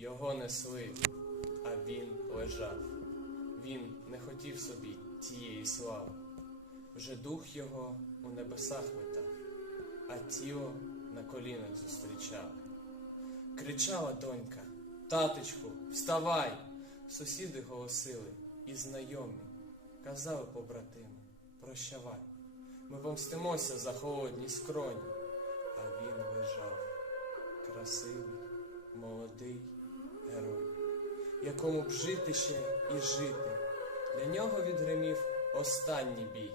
Його несли, а він лежав. Він не хотів собі тієї слави. Вже дух його у небесах витав, а тіло на колінах зустрічав. Кричала донька, таточку, вставай! Сусіди голосили і знайомі, казали побратими, прощавай. Ми помстимося за холодні скроні, а він лежав, красивий, якому б жити ще і жити. Для нього відгримів останній бій.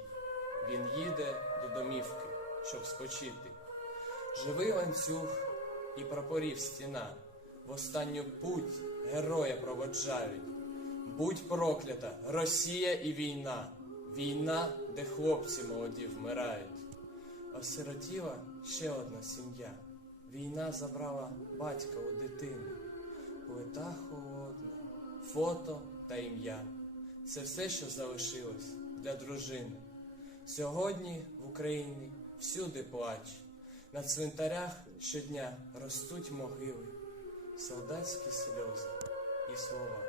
Він їде до домівки, щоб спочити. Живий ланцюг і прапорів стіна. В останню путь героя проводжають. Будь проклята Росія і війна, війна, де хлопці молоді вмирають. Осиротіла ще одна сім'я. Війна забрала батька у дитину. Плита холодна, фото та ім'я. Це все, що залишилось для дружини. Сьогодні в Україні всюди плач. На цвинтарях щодня ростуть могили, солдатські сльози і слова.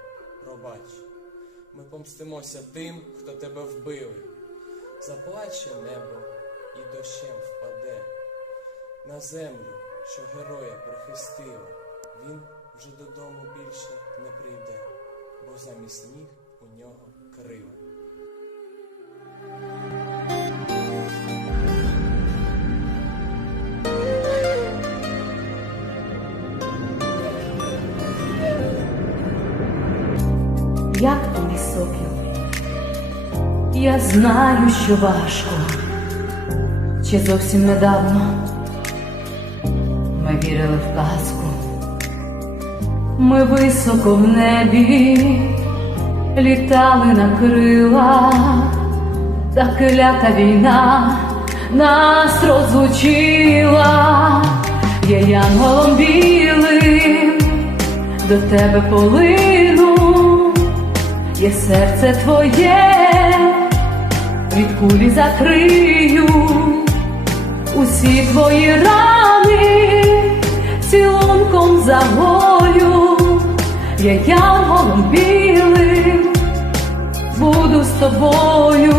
Пробач, ми помстимося тим, хто тебе вбили. Заплаче небо і дощем впаде на землю, що героя прихистила. Він вже додому більше не прийде, бо замість ніг у нього крила. як тобі сокіл. Я знаю, що важко, чи зовсім недавно ми вірили в казку. Ми високо в небі літали на крилах, та клята війна нас розлучила, я янголом білим до тебе полину, є серце твоє, від кулі закрию усі твої рани, цілунком загою, я янголом білим буду з тобою.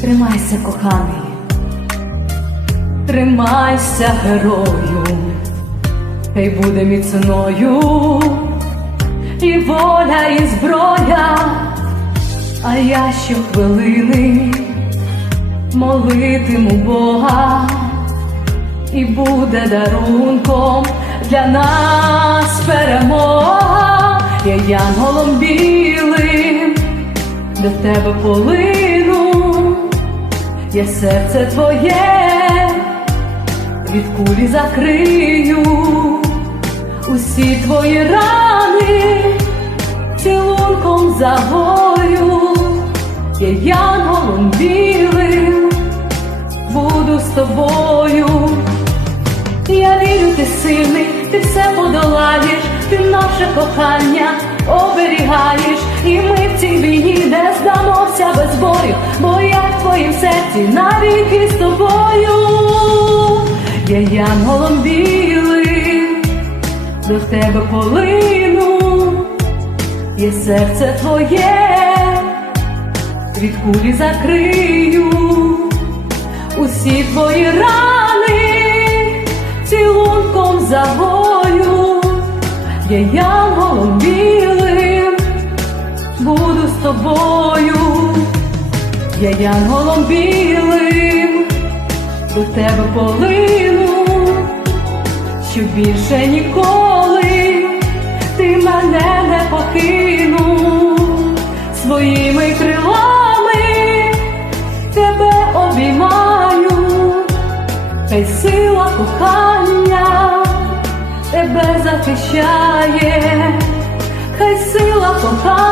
Тримайся, коханий, тримайся, герою, хай буде міцною і воля, і зброя, а я щохвилини молитиму Бога, і буде дарунком для нас перемога, я янголом білим до тебе полину, я серце твоє від кулі закрию. Усі твої рани, цілунком загою, я янголом білим буду з тобою. Я вірю, ти сильний, ти все подолаєш, ти наше кохання оберігаєш, і ми в цій війні не здамося без бою, бо я в твоїм серці навіки з тобою. Я янголом білим до тебе полину, є серце твоє, від кулі закрию. Усі твої рани, цілунком загою, я янголом білим буду з тобою, я янголом білим до тебе полину, що більше ніколи ти мене не покинув своїми крилами тебе обіймаю, хай сила кохання тебе захищає, хай сила кохання